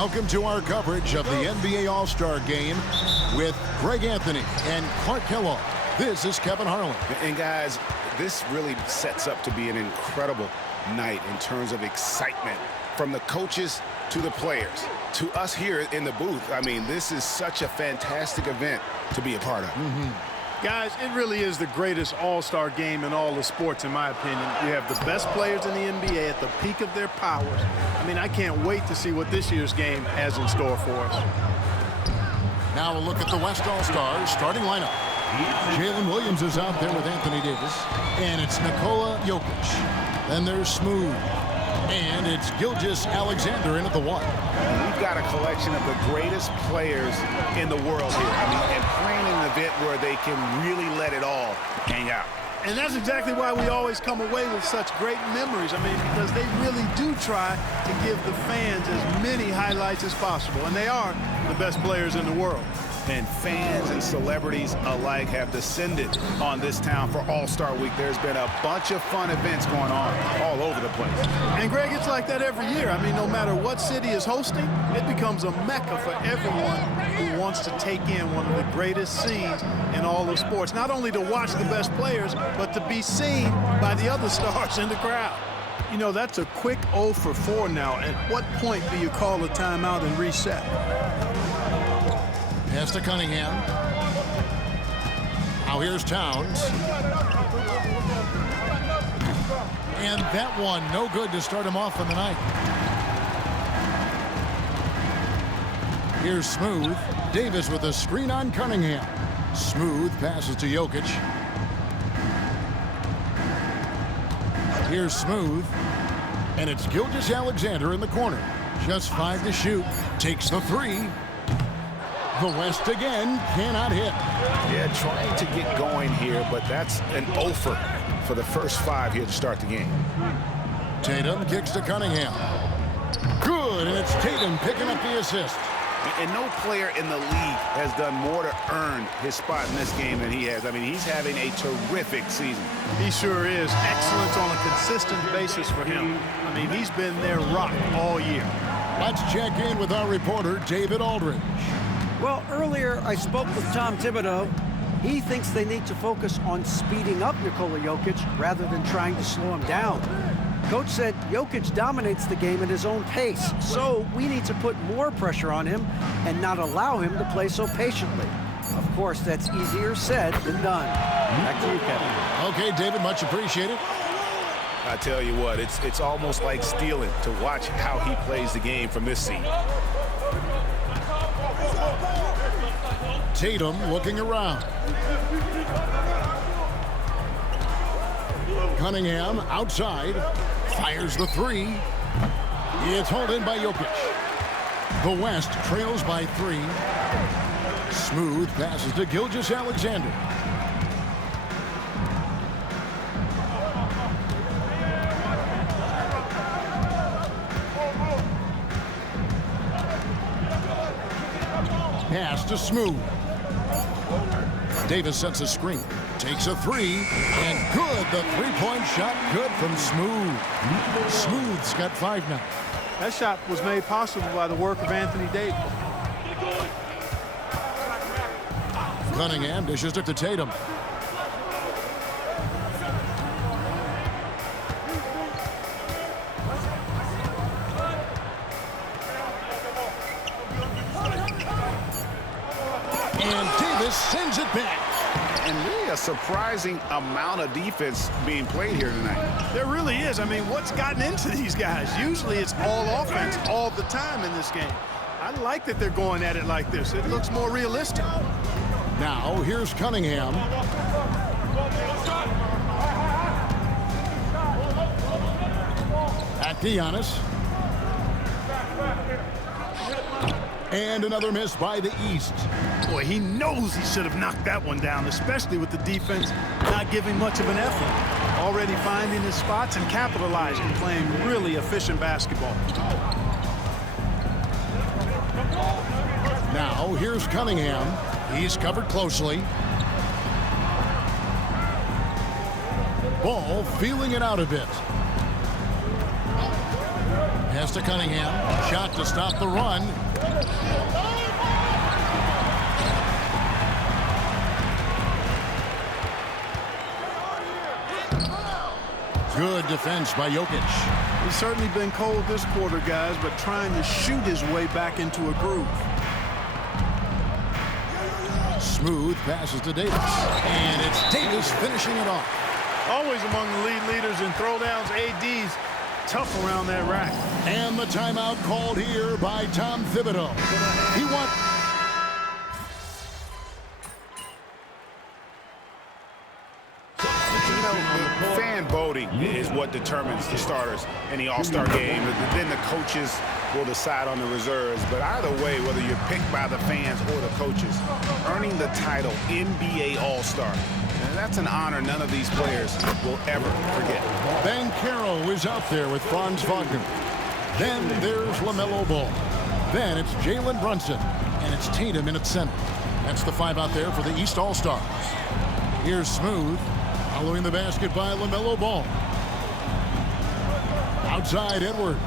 Welcome to our coverage of the NBA All-Star Game with Greg Anthony and Clark Kellogg. This is Kevin Harlan. And guys, this really sets up to be an incredible night in terms of excitement from the coaches to the players to us here in the booth. I mean, this is such a fantastic event to be a part of. Guys, it really is the greatest all-star game in all the sports, in my opinion. You have the best players in the NBA at the peak of their powers. I mean, I can't wait to see what this year's game has in store for us. Now a look at the West All-Stars starting lineup. Jalen Williams is out there with Anthony Davis, and it's Nikola Jokic. Then there's Smooth, and it's Gilgeous-Alexander in at the 1. We've got a collection of the greatest players in the world here. I mean, and playing in an event where they can really let it all hang out. And that's exactly why we always come away with such great memories. I mean, because they really do try to give the fans as many highlights as possible. And they are the best players in the world. And fans and celebrities alike have descended on this town for All-Star Week. There's been a bunch of fun events going on all over the place. And, Greg, it's like that every year. I mean, no matter what city is hosting, it becomes a mecca for everyone who wants to take in one of the greatest scenes in all of sports. Not only to watch the best players, but to be seen by the other stars in the crowd. You know, that's a quick 0 for 4 now. At what point do you call a timeout and reset? Pass to Cunningham. Now here's Towns. And that one, no good to start him off on the night. Here's Smooth. Davis with a screen on Cunningham. Smooth passes to Jokic. Here's Smooth. And it's Gilgeous-Alexander in the corner. Just 5 to shoot. Takes the 3. The West again cannot hit. Yeah, trying to get going here, but that's an offer for the first 5 here to start the game. Tatum kicks to Cunningham. Good, and it's Tatum picking up the assist. And no player in the league has done more to earn his spot in this game than he has. I mean, he's having a terrific season. He sure is. Excellence on a consistent basis for him. I mean, he's been their rock all year. Let's check in with our reporter, David Aldridge. Well, earlier I spoke with Tom Thibodeau. He thinks they need to focus on speeding up Nikola Jokic rather than trying to slow him down. Coach said Jokic dominates the game at his own pace, so we need to put more pressure on him and not allow him to play so patiently. Of course, that's easier said than done. Back to you, Kevin. Okay, David, much appreciated. I tell you what, it's almost like stealing to watch how he plays the game from this seat. Tatum looking around. Cunningham outside. Fires the 3. It's hauled in by Jokic. The West trails by 3. Smooth passes to Gilgeous-Alexander. Pass to Smooth. Davis sets a screen, takes a 3, and good. The three-point shot good from Smooth. Smooth's got 5 now. That shot was made possible by the work of Anthony Davis. Cunningham dishes it to Tatum. And Davis sends it back. And really a surprising amount of defense being played here tonight. There really is. I mean, what's gotten into these guys? Usually it's all offense all the time in this game. I like that they're going at it like this. It looks more realistic. Now, here's Cunningham. At Giannis. And another miss by the East. Boy, he knows he should have knocked that one down, especially with the defense not giving much of an effort. Already finding his spots and capitalizing, playing really efficient basketball. Now, here's Cunningham. He's covered closely. Ball feeling it out a bit. Pass to Cunningham. Shot to stop the run. Good defense by Jokic. He's certainly been cold this quarter, guys, but trying to shoot his way back into a groove. Smooth passes to Davis. And it's Davis finishing it off. Always among the lead leaders in throwdowns. AD's tough around that rack. And the timeout called here by Tom Thibodeau. He wants... Fan voting is what determines the starters in the All-Star game. Then the coaches will decide on the reserves. But either way, whether you're picked by the fans or the coaches, earning the title NBA All-Star, and that's an honor none of these players will ever forget. Banchero is out there with Franz Wagner. Then there's LaMelo Ball. Then it's Jalen Brunson. And it's Tatum in at center. That's the five out there for the East All-Stars. Here's Smooth. Following the basket by LaMelo Ball. Outside Edwards.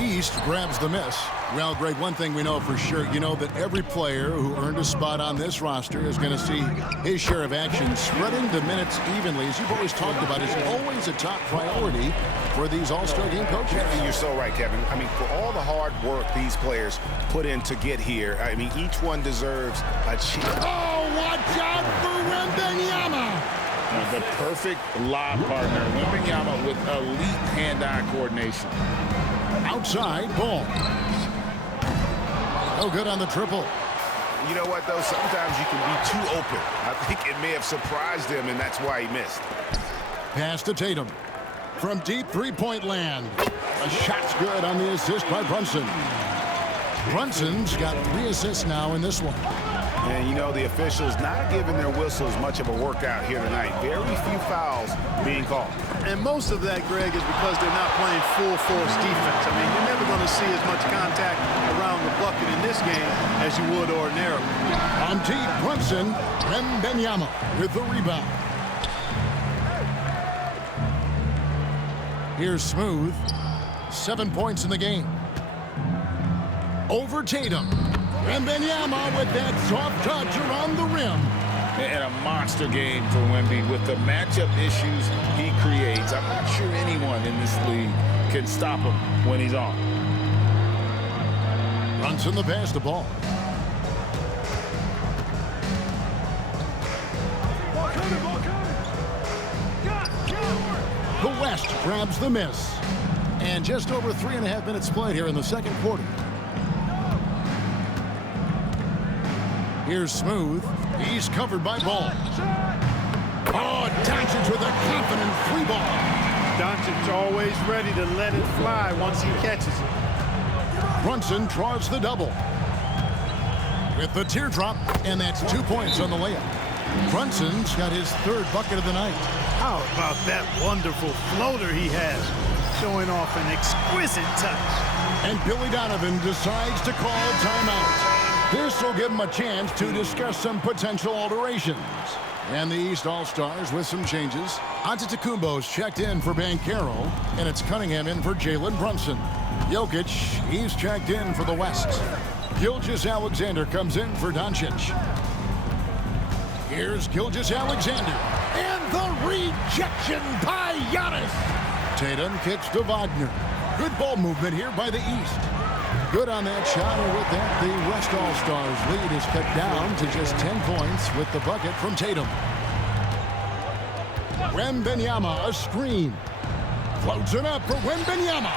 East grabs the miss. Well, Greg, one thing we know for sure, you know that every player who earned a spot on this roster is going to see his share of action. Spreading the minutes evenly, as you've always talked about, is always a top priority for these All-Star game coaches. And you're so right, Kevin. I mean, for all the hard work these players put in to get here, I mean, each one deserves a cheer. Oh, watch out for Wembanyama! The perfect lob partner, Wembanyama, with elite hand-eye coordination. Outside Ball. No good on the triple. You know what, though? Sometimes you can be too open. I think it may have surprised him, and that's why he missed. Pass to Tatum. From deep three-point land. A shot's good on the assist by Brunson. Brunson's got 3 assists now in this one. And, you know, the officials not giving their whistles much of a workout here tonight. Very few fouls being called. And most of that, Greg, is because they're not playing full-force defense. I mean, you're never going to see as much contact around the bucket in this game as you would ordinarily. On deep, Brunson, Wembanyama with the rebound. Here's Smooth. 7 points in the game. Over Tatum. Wembanyama with that soft touch around the rim. And a monster game for Wemby with the matchup issues he creates. I'm not sure anyone in this league can stop him when he's on. Brunson the pass the ball. The West grabs the miss. And just over 3.5 minutes played here in the second quarter. Here's Smooth. He's covered by Ball. Oh, Doncic with a confident 3-ball. Doncic's always ready to let it fly once he catches it. Brunson draws the double. With the teardrop, and that's 2 points on the layup. Brunson's got his 3rd bucket of the night. How about that wonderful floater he has, showing off an exquisite touch. And Billy Donovan decides to call timeout. This will give him a chance to discuss some potential alterations. And the East All-Stars with some changes. Antetokounmpo's checked in for Banchero, and it's Cunningham in for Jalen Brunson. Jokic, he's checked in for the West. Gilgeous-Alexander comes in for Doncic. Here's Gilgeous-Alexander. And the rejection by Giannis. Tatum kicks to Wagner. Good ball movement here by the East. Good on that shot, and with that, the West All-Stars lead is cut down to just 10 points with the bucket from Tatum. Wembanyama, a screen. Floats it up for Wembanyama.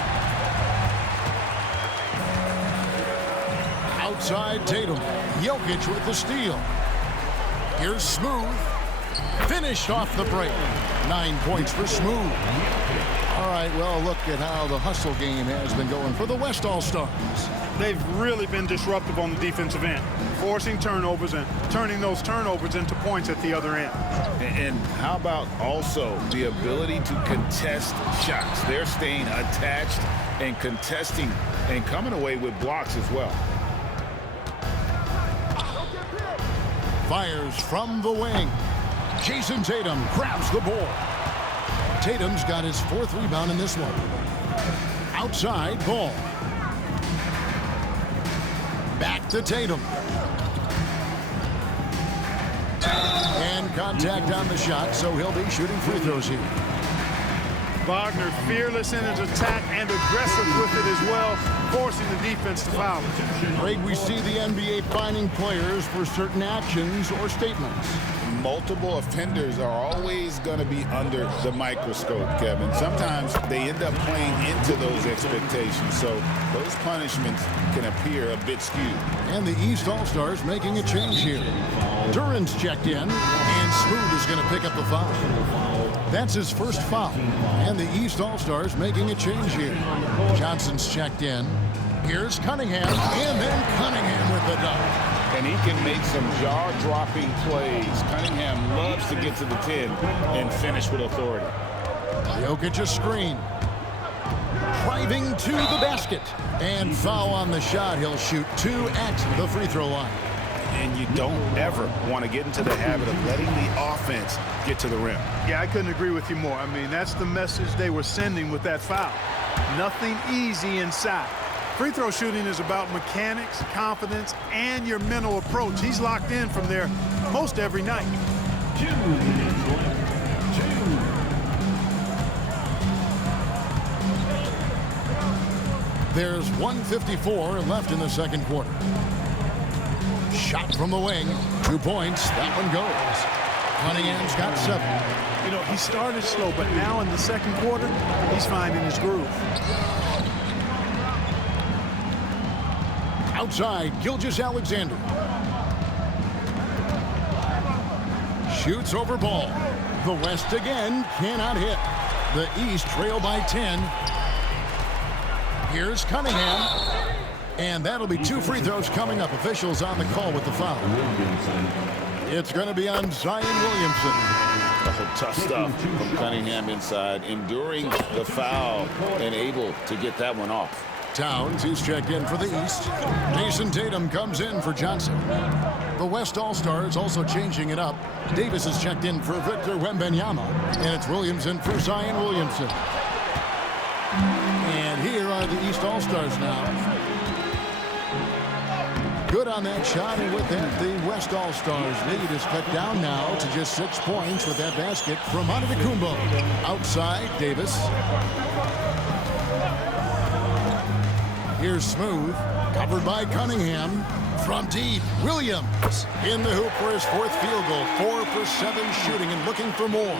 Outside Tatum. Jokic with the steal. Here's Smooth. Finished off the break. 9 points for Smooth. All right, well, look at how the hustle game has been going for the West All-Stars. They've really been disruptive on the defensive end, forcing turnovers and turning those turnovers into points at the other end. And how about also the ability to contest shots? They're staying attached and contesting and coming away with blocks as well. Fires from the wing. Jason Tatum grabs the ball. Tatum's got his 4th rebound in this one. Outside, Ball. Back to Tatum. And contact on the shot, so he'll be shooting free throws here. Wagner fearless in his attack and aggressive with it as well, forcing the defense to foul. Greg, we see the NBA fining players for certain actions or statements. Multiple offenders are always going to be under the microscope, Kevin. Sometimes they end up playing into those expectations, so those punishments can appear a bit skewed. And the East All-Stars making a change here. Duran's checked in, and Smooth is going to pick up the foul. That's his first foul. And the East All-Stars making a change here. Johnson's checked in. Here's Cunningham, and then Cunningham with the dunk. And he can make some jaw-dropping plays. Cunningham loves to get to the 10 and finish with authority. Jokic a screen. Driving to the basket. And foul on the shot. He'll shoot 2 at the free throw line. And you don't ever want to get into the habit of letting the offense get to the rim. Yeah, I couldn't agree with you more. I mean, that's the message they were sending with that foul. Nothing easy inside. Free throw shooting is about mechanics, confidence, and your mental approach. He's locked in from there most every night. There's 1:54 left in the second quarter. Shot from the wing. 2 points. That one goes. Cunningham's got 7. You know, he started slow, but now in the second quarter, he's finding his groove. Outside, Gilgeous-Alexander. Shoots over Ball. The West again cannot hit. The East trail by 10. Here's Cunningham. And that'll be 2 free throws coming up. Officials on the call with the foul. It's going to be on Zion Williamson. Oh, tough stuff from Cunningham inside, enduring the foul and able to get that one off. Towns, he's checked in for the East. Jason Tatum comes in for Johnson. The West All-Stars also changing it up. Davis is checked in for Victor Wembanyama. And it's Williamson for Zion Williamson. And here are the East All-Stars now. Good on that shot, and with that, the West All-Stars lead is cut down now to just 6 points with that basket from Antetokounmpo. Outside, Davis. Here's Smooth, covered by Cunningham. From deep, Williams in the hoop for his 4th field goal. 4 for 7 shooting and looking for more.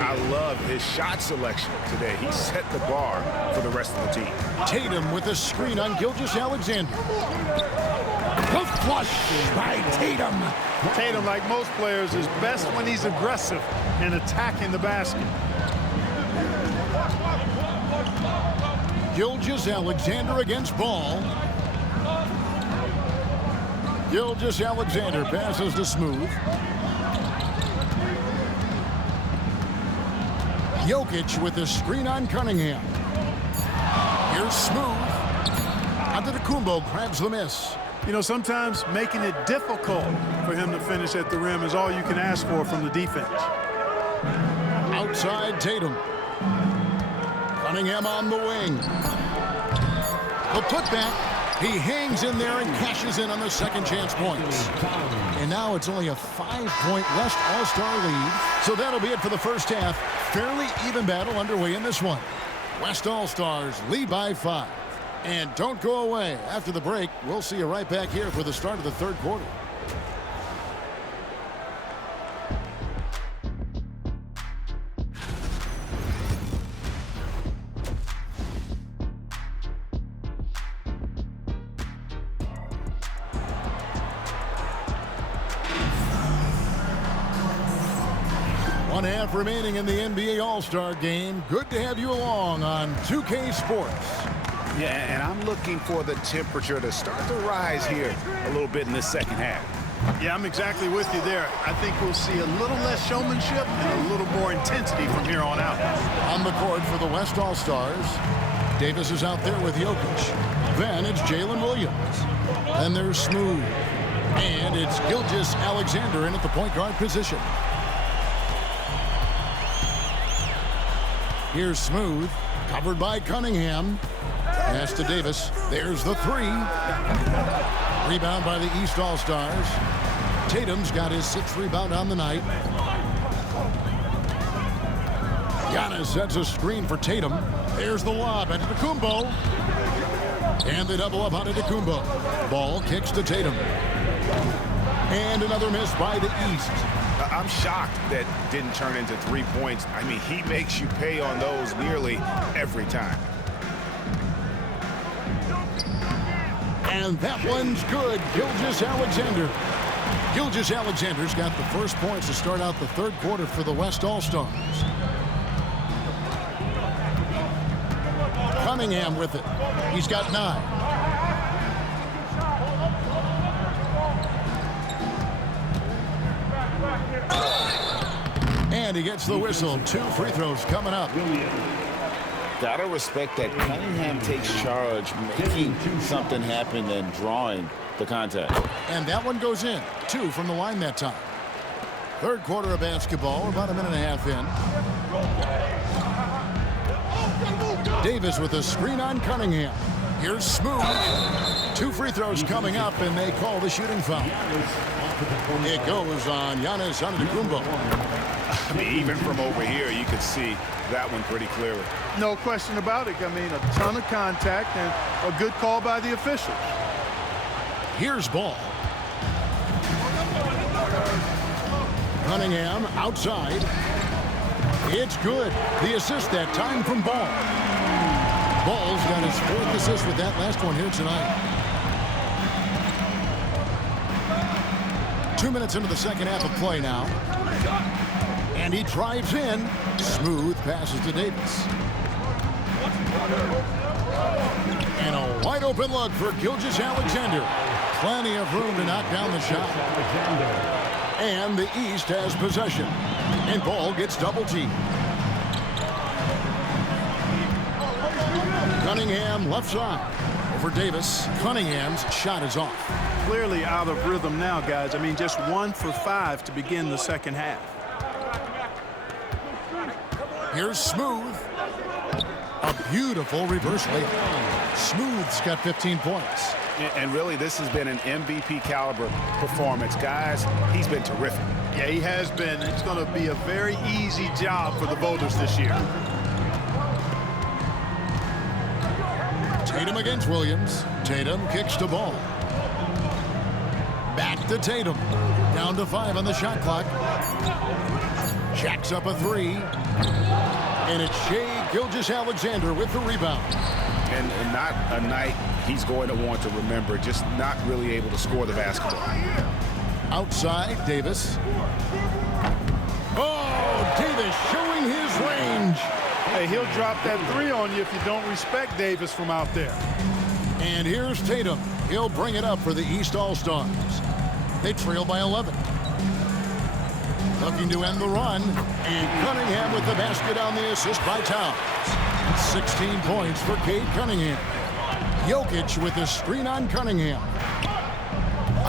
I love his shot selection today. He set the bar for the rest of the team. Tatum with a screen on Gilgeous-Alexander. The flush by Tatum. Tatum, like most players, is best when he's aggressive and attacking the basket. Gilgeous-Alexander against Ball. Gilgeous-Alexander passes to Smooth. Jokic with a screen on Cunningham. Here's Smooth. Antetokounmpo grabs the miss. You know, sometimes making it difficult for him to finish at the rim is all you can ask for from the defense. Outside Tatum. Cunningham on the wing. The putback. He hangs in there and cashes in on the second chance points. And now it's only a 5-point West All-Star lead. So that'll be it for the first half. Fairly even battle underway in this one. West All-Stars lead by 5. And don't go away. After the break, we'll see you right back here for the start of the third quarter. One half remaining in the NBA All-Star game. Good to have you along on 2K Sports. Yeah, and I'm looking for the temperature to start to rise here a little bit in this second half. Yeah, I'm exactly with you there. I think we'll see a little less showmanship and a little more intensity from here on out. On the court for the West All-Stars, Davis is out there with Jokic. Then it's Jalen Williams. Then there's Smooth. And it's Gilgeous-Alexander in at the point guard position. Here's Smooth, covered by Cunningham. Pass to Davis. There's the three. Rebound by the East All-Stars. Tatum's got his 6th rebound on the night. Giannis sets a screen for Tatum. There's the lob at Antetokounmpo. And they double up on Antetokounmpo. Ball kicks to Tatum. And another miss by the East. I'm shocked that didn't turn into 3 points. I mean, he makes you pay on those nearly every time. And that one's good. Gilgeous-Alexander. Gilgeous-Alexander's got the first points to start out the 3rd quarter for the West All-Stars. Cunningham with it. He's got 9. And he gets the whistle. 2 free throws coming up. Gotta respect that Cunningham takes charge, making something happen and drawing the contact. And that one goes in. 2 from the line that time. 3rd quarter of basketball. We're about a minute and a half in. Davis with a screen on Cunningham. Here's Smooth. 2 free throws coming up, and they call the shooting foul. It goes on Giannis Antetokounmpo. I mean, even from over here, you could see that one pretty clearly. No question about it. I mean, a ton of contact and a good call by the officials. Here's Ball. Cunningham outside. It's good. The assist that time from Ball. Ball's got his 4th assist with that last one here tonight. 2 minutes into the second half of play now. And he drives in. Smooth passes to Davis. And a wide open look for Gilgeous-Alexander. Plenty of room to knock down the shot. And the East has possession. And Ball gets double teamed. Cunningham left side. Over Davis. Cunningham's shot is off. Clearly out of rhythm now, guys. I mean, just 1 for 5 to begin the second half. Here's Smooth. A beautiful reverse layup. Smooth's got 15 points. And really, this has been an MVP caliber performance. Guys, he's been terrific. Yeah, he has been. It's going to be a very easy job for the voters this year. Tatum against Williams. Tatum kicks to Ball. Back to Tatum. Down to 5 on the shot clock. Jacks up a 3. And it's Shai Gilgeous-Alexander with the rebound. And not a night he's going to want to remember, just not really able to score the basketball. Outside, Davis. Oh, Davis showing his range. Hey, he'll drop that 3 on you if you don't respect Davis from out there. And here's Tatum. He'll bring it up for the East All-Stars. They trail by 11. Looking to end the run. And Cunningham with the basket on the assist by Towns. 16 points for Cade Cunningham. Jokic with a screen on Cunningham.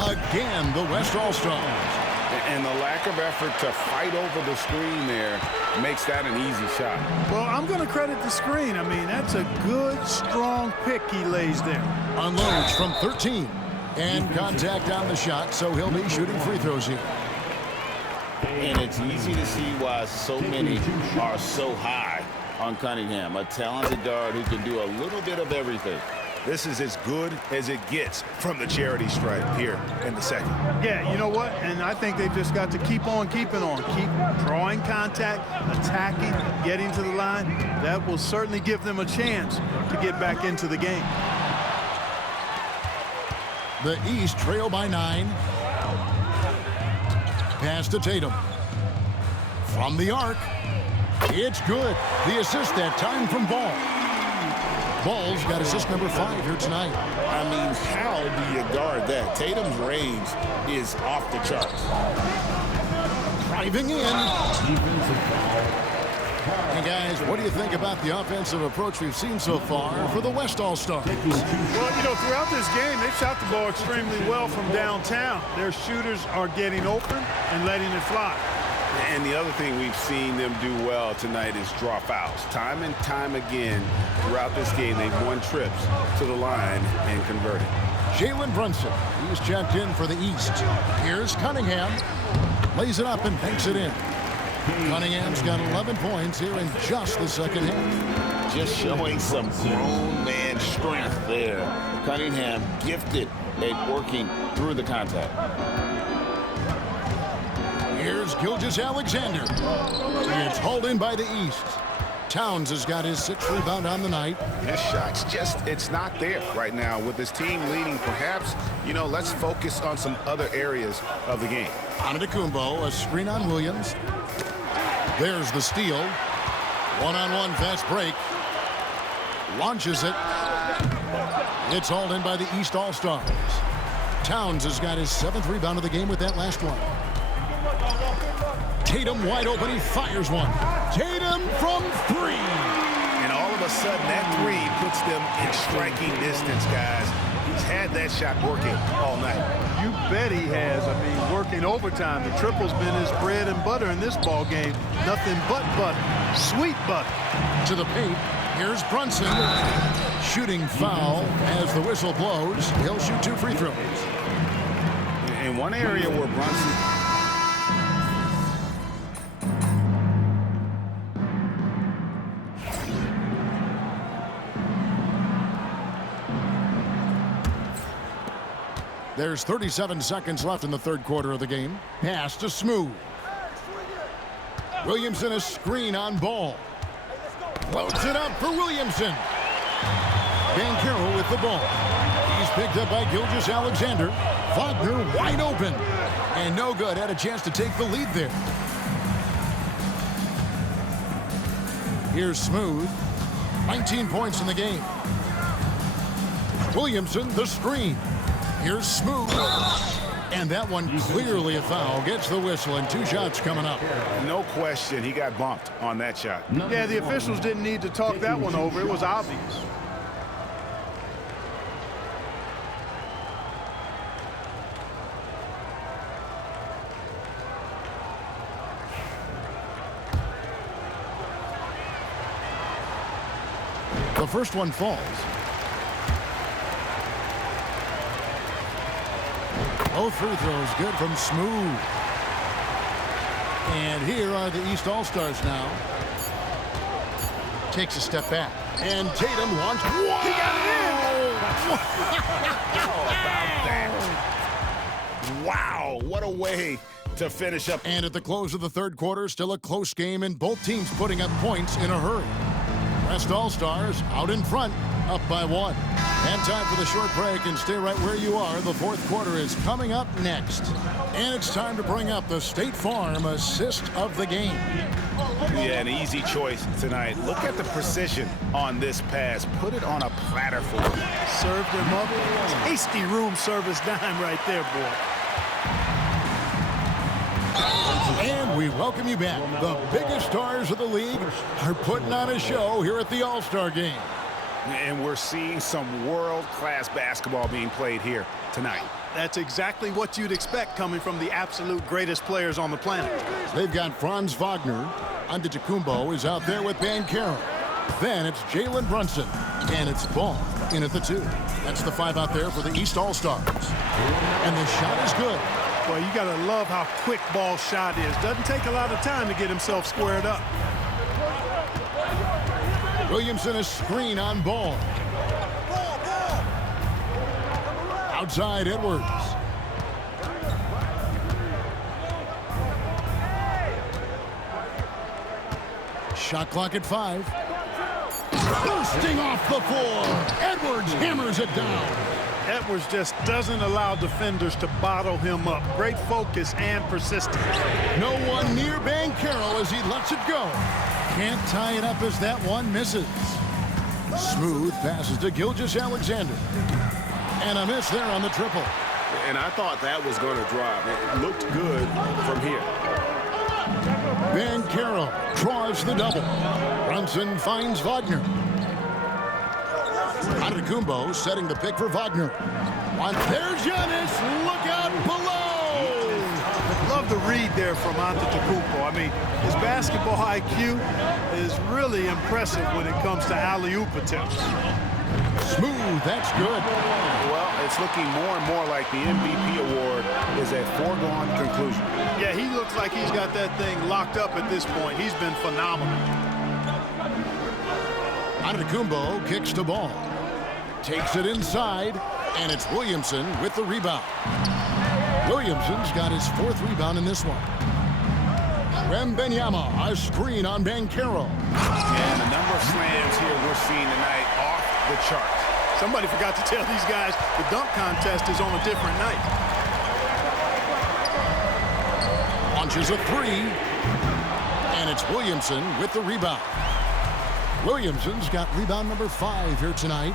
Again, the West All-Stars. And the lack of effort to fight over the screen there makes that an easy shot. Well, I'm going to credit the screen. I mean, that's a good, strong pick he lays there. Unloads from 13. And contact on the shot, so he'll be shooting free throws here. And it's easy to see why so many are so high on Cunningham, a talented guard who can do a little bit of everything. This is as good as it gets from the charity stripe here in the second. Yeah, you know what? And I think they've just got to keep on keeping on. Keep drawing contact, attacking, getting to the line. That will certainly give them a chance to get back into the game. The East trail by 9. Pass to Tatum. From the arc. It's good. The assist that time from Ball. Ball's got assist number 5 here tonight. I mean, how do you guard that? Tatum's range is off the charts. Driving in. And guys, what do you think about the offensive approach we've seen so far for the West All-Stars? Well, you know, throughout this game, they've shot the ball extremely well from downtown. Their shooters are getting open and letting it fly. And the other thing we've seen them do well tonight is draw fouls. Time and time again throughout this game, they've won trips to the line and converted. Jalen Brunson, he's checked in for the East. Here's Cunningham. Lays it up and banks it in. Cunningham's got 11 points here in just the second half. Just showing some grown man strength there. Cunningham gifted at working through the contact. Here's Gilgeous-Alexander. It's hauled in by the East. Towns has got his 6th rebound on the night. His shot's it's not there right now. With his team leading, perhaps, let's focus on some other areas of the game. Antetokounmpo, a screen on Williams. There's the steal. One-on-one fast break. Launches it. It's hauled in by the East All-Stars. Towns has got his 7th rebound of the game with that last one. Tatum wide open. He fires one. Tatum from 3. And all of a sudden, that 3 puts them in striking distance, guys. He's had that shot working all night. You bet he has. I mean, working overtime. The triple's been his bread and butter in this ball game. Nothing but butter. Sweet butter. To the paint. Here's Brunson. Shooting foul as the whistle blows. He'll shoot 2 free throws. In one area where Brunson... There's 37 seconds left in the third quarter of the game. Pass to Smooth. Williamson a screen on Ball. Floats it up for Williamson. Banchero with the ball. He's picked up by Gilgeous-Alexander. Wagner wide open. And no good. Had a chance to take the lead there. Here's Smooth. 19 points in the game. Williamson the screen. Here's Smooth. And that one clearly a foul. Gets the whistle and 2 shots coming up. No question, he got bumped on that shot. Yeah, the officials didn't need to talk that one over. It was obvious. The first one falls. Both free throws good from Smooth. And here are the East All-Stars now. Takes a step back. And Tatum launched. Wow! He got it in! How about that? Wow, what a way to finish up. And at the close of the third quarter, still a close game, and both teams putting up points in a hurry. West All-Stars out in front, up by 1. And time for the short break, and stay right where you are. The fourth quarter is coming up next. And it's time to bring up the State Farm assist of the game. Yeah, an easy choice tonight. Look at the precision on this pass. Put it on a platter for him. Served him up. Tasty room service dime right there, boy. And we welcome you back. The biggest stars of the league are putting on a show here at the All-Star Game. And we're seeing some world-class basketball being played here tonight. That's exactly what you'd expect coming from the absolute greatest players on the planet. They've got Franz Wagner. Antetokounmpo is out there with Banchero. Then it's Jalen Brunson. And it's Ball in at the 2. That's the 5 out there for the East All-Stars. And the shot is good. Well, you got to love how quick Ball's shot is. Doesn't take a lot of time to get himself squared up. Williamson a screen on Ball. Outside Edwards. Shot clock at 5. Bursting off the floor. Edwards hammers it down. Edwards just doesn't allow defenders to bottle him up. Great focus and persistence. No one near Banchero as he lets it go. Can't tie it up as that one misses. Smooth passes to Gilgeous-Alexander. And a miss there on the triple. And I thought that was going to drop. It looked good from here. Banchero draws the double. Brunson finds Wagner. Antetokounmpo setting the pick for Wagner. There's Giannis. Look out below. love the read there from Antetokounmpo. I mean, his basketball IQ is really impressive when it comes to alley-oop attempts. Smooth, that's good. Well, it's looking more and more like the MVP award is a foregone conclusion. Yeah, he looks like he's got that thing locked up at this point. He's been phenomenal. Antetokounmpo kicks the ball. Takes it inside, and it's Williamson with the rebound. Williamson's got his 4th rebound in this one. Wembanyama, a screen on Banchero. And the number of slams here we're seeing tonight off the charts. Somebody forgot to tell these guys the dunk contest is on a different night. Launches a 3, and it's Williamson with the rebound. Williamson's got rebound number 5 here tonight.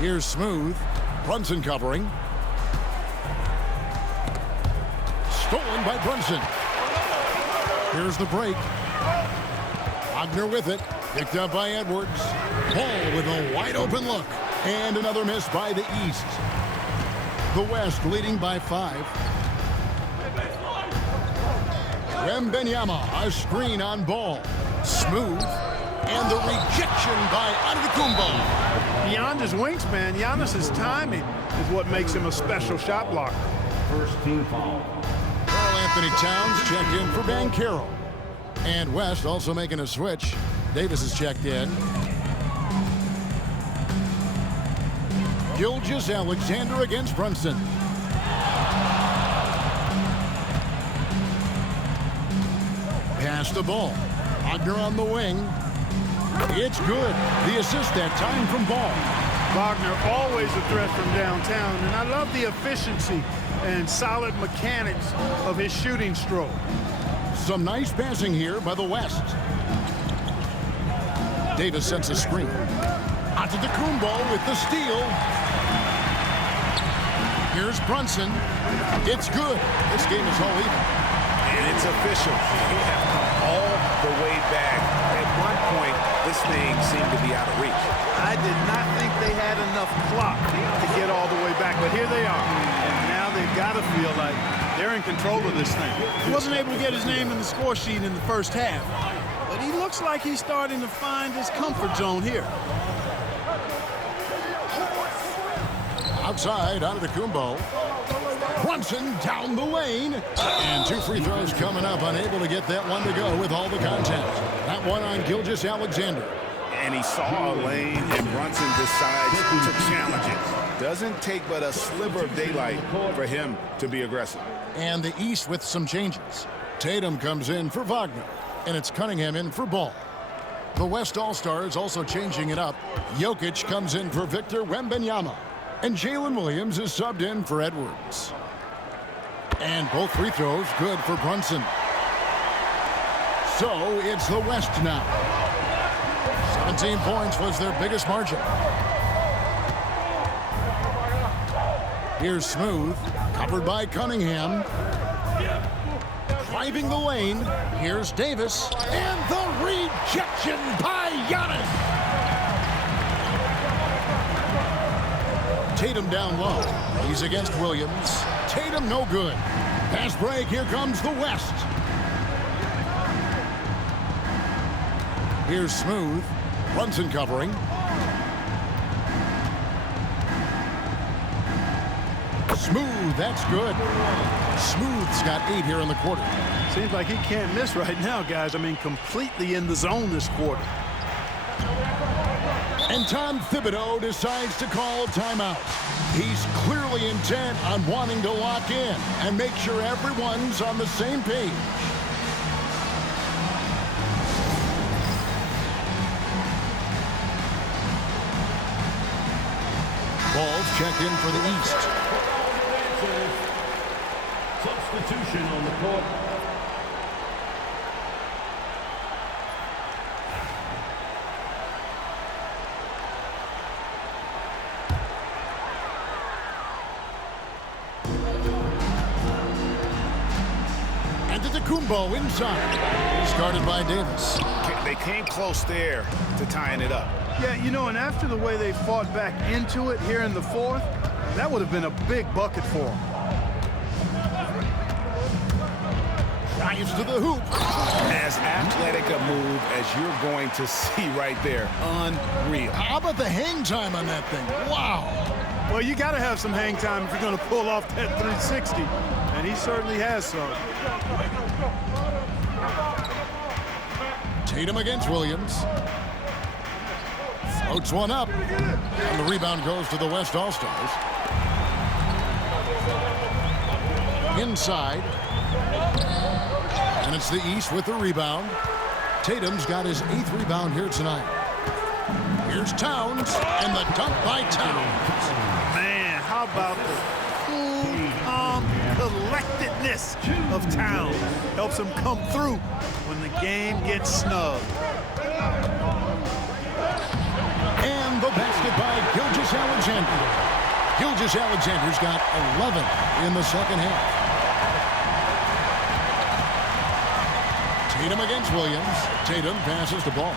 Here's Smooth. Brunson covering. Stolen by Brunson. Here's the break. Wagner with it. Picked up by Edwards. Ball with a wide open look. And another miss by the East. The West leading by 5. Wembanyama, a screen on Ball. Smooth. And the rejection by Antetokounmpo. Beyond his wingspan, Giannis's timing is what makes him a special shot blocker. First team foul. Karl Anthony Towns checked in for Banchero. And West also making a switch. Davis is checked in. Gilgeous-Alexander against Brunson. Pass the ball. Wagner on the wing. It's good. The assist that time from Ball. Wagner always a threat from downtown, and I love the efficiency and solid mechanics of his shooting stroke. Some nice passing here by the West. Davis sets a screen. Antetokounmpo with the steal. Here's Brunson. It's good. This game is all even. And it's official. You have come all the way back. At one point, this thing seemed to be out of reach. I did not think they had enough clock to get all the way back, but here they are. And now they've got to feel like they're in control of this thing. He wasn't able to get his name in the score sheet in the first half, but he looks like he's starting to find his comfort zone here. Outside, Antetokounmpo. Brunson down the lane. And 2 free throws coming up. Unable to get that one to go with all the contact. That one on Gilgeous-Alexander. And he saw a lane, and Brunson decides to challenge it. Doesn't take but a sliver of daylight for him to be aggressive. And the East with some changes. Tatum comes in for Wagner. And it's Cunningham in for Ball. The West All-Stars also changing it up. Jokic comes in for Victor Wembanyama. And Jalen Williams is subbed in for Edwards. And both free throws good for Brunson. So it's the West now. 17 points was their biggest margin. Here's Smooth, covered by Cunningham. Driving the lane, here's Davis. And the rejection by Giannis. Tatum down low. He's against Williams. Tatum no good. Pass break. Here comes the West. Here's Smooth. Brunson covering. Smooth. That's good. Smooth's got 8 here in the quarter. Seems like he can't miss right now, guys. I mean, completely in the zone this quarter. And Tom Thibodeau decides to call a timeout. He's clearly intent on wanting to lock in and make sure everyone's on the same page. Ball's checked in for the East. Substitution on the court. Antetokounmpo inside. Started by Davis. They came close there to tying it up. Yeah, you know, and after the way they fought back into it here in the fourth, That would have been a big bucket for him. Drives to the hoop. As athletic a move as you're going to see right there. Unreal. How about the hang time on that thing? Wow. Well, you got to have some hang time if you're going to pull off that 360, and he certainly has some. Tatum against Williams. Floats one up. And the rebound goes to the West All-Stars. Inside. And it's the East with the rebound. Tatum's got his 8th rebound here tonight. Here's Towns, and the dunk by Towns. Man, how about the cool, calm collectedness of Towns? Helps him come through when the game gets snug. And the basket by Gilgeous-Alexander. Gilgeous-Alexander's got 11 in the second half. Tatum against Williams. Tatum passes the ball.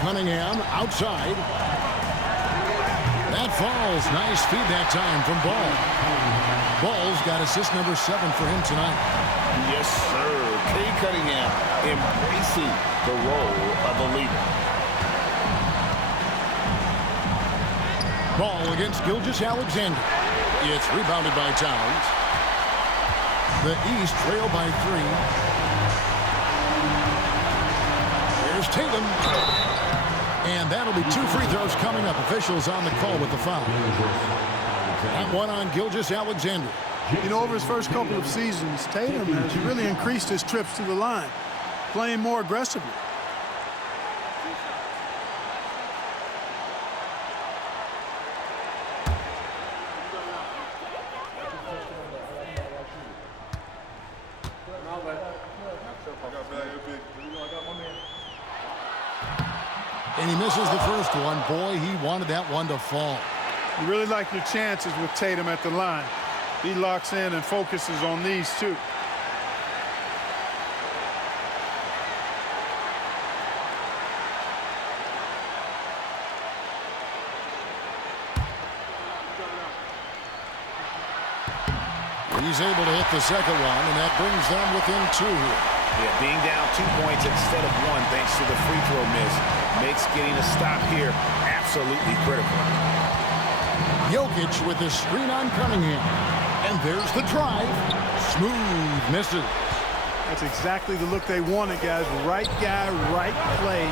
Cunningham outside. That falls. Nice feed that time from Ball. Ball's got assist number 7 for him tonight. Yes, sir. Cade Cunningham embracing the role of a leader. Ball against Gilgeous-Alexander. It's rebounded by Towns. The East trail by 3. Here's Tatum. And that'll be 2 free throws coming up. Officials on the call with the foul. That one on Gilgeous-Alexander. You know, over his first couple of seasons, Tatum has really increased his trips to the line, playing more aggressively. And he misses the first one. Boy, he wanted that one to fall. You really like your chances with Tatum at the line. He locks in and focuses on these two. He's able to hit the second one, and that brings them within 2 here. Yeah, being down 2 points instead of 1 thanks to the free throw miss makes getting a stop here absolutely critical. Jokic with the screen on Cunningham. And there's the drive. Smooth misses. That's exactly the look they wanted, guys. Right guy, right play,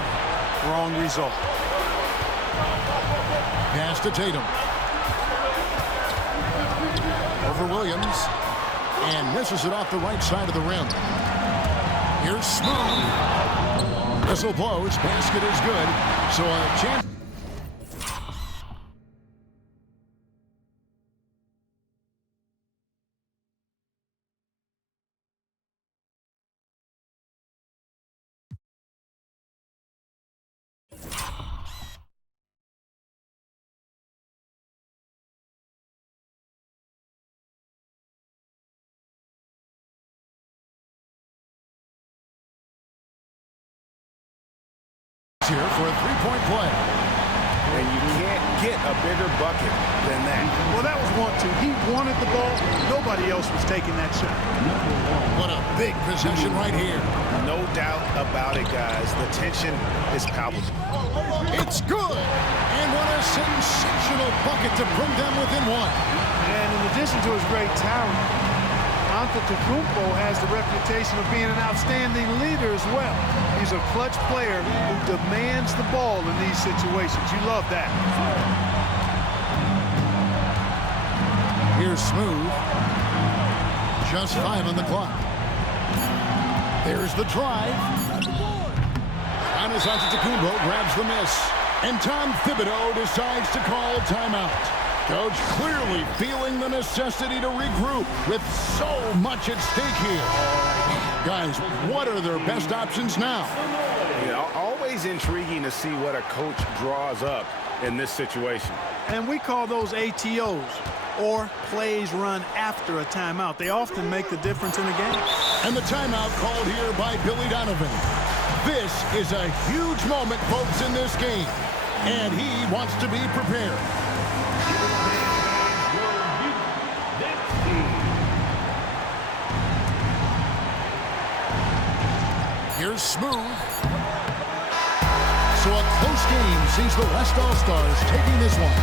wrong result. Pass to Tatum. Over Williams. And misses it off the right side of the rim. Here's Smooth. Whistle blows. Basket is good. So a chance. Here for a three-point play. And you can't get a bigger bucket than that. Well, that was 1-2. He wanted the ball. Nobody else was taking that shot. What a big possession right here. No doubt about it, guys. The tension is palpable. It's good. And what a sensational bucket to bring them within 1. And in addition to his great talent, Antetokounmpo has the reputation of being an outstanding leader as well. He's a clutch player who demands the ball in these situations. You love that. Here's Smooth. Just 5 on the clock. There's the drive. Giannis Antetokounmpo grabs the miss. And Tom Thibodeau decides to call timeout. Coach clearly feeling the necessity to regroup with so much at stake here. Guys, what are their best options now? You know, always intriguing to see what a coach draws up in this situation. And we call those ATOs, or plays run after a timeout. They often make the difference in a game. And the timeout called here by Billy Donovan. This is a huge moment, folks, in this game. And he wants to be prepared. Here's Smooth. So a close game sees the West All-Stars taking this one.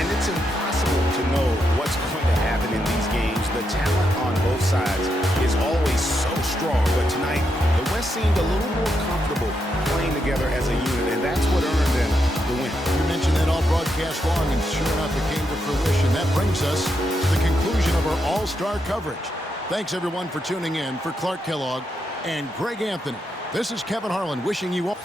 And it's impossible to know what's going to happen in these games. The talent on both sides is always so strong. But tonight, the West seemed a little more comfortable playing together as a unit, and that's what earned them the win. You mentioned that all broadcast long, and sure enough, it came to fruition. That brings us to the conclusion of our all-star coverage. Thanks, everyone, for tuning in. For Clark Kellogg and Greg Anthony, this is Kevin Harlan wishing you all...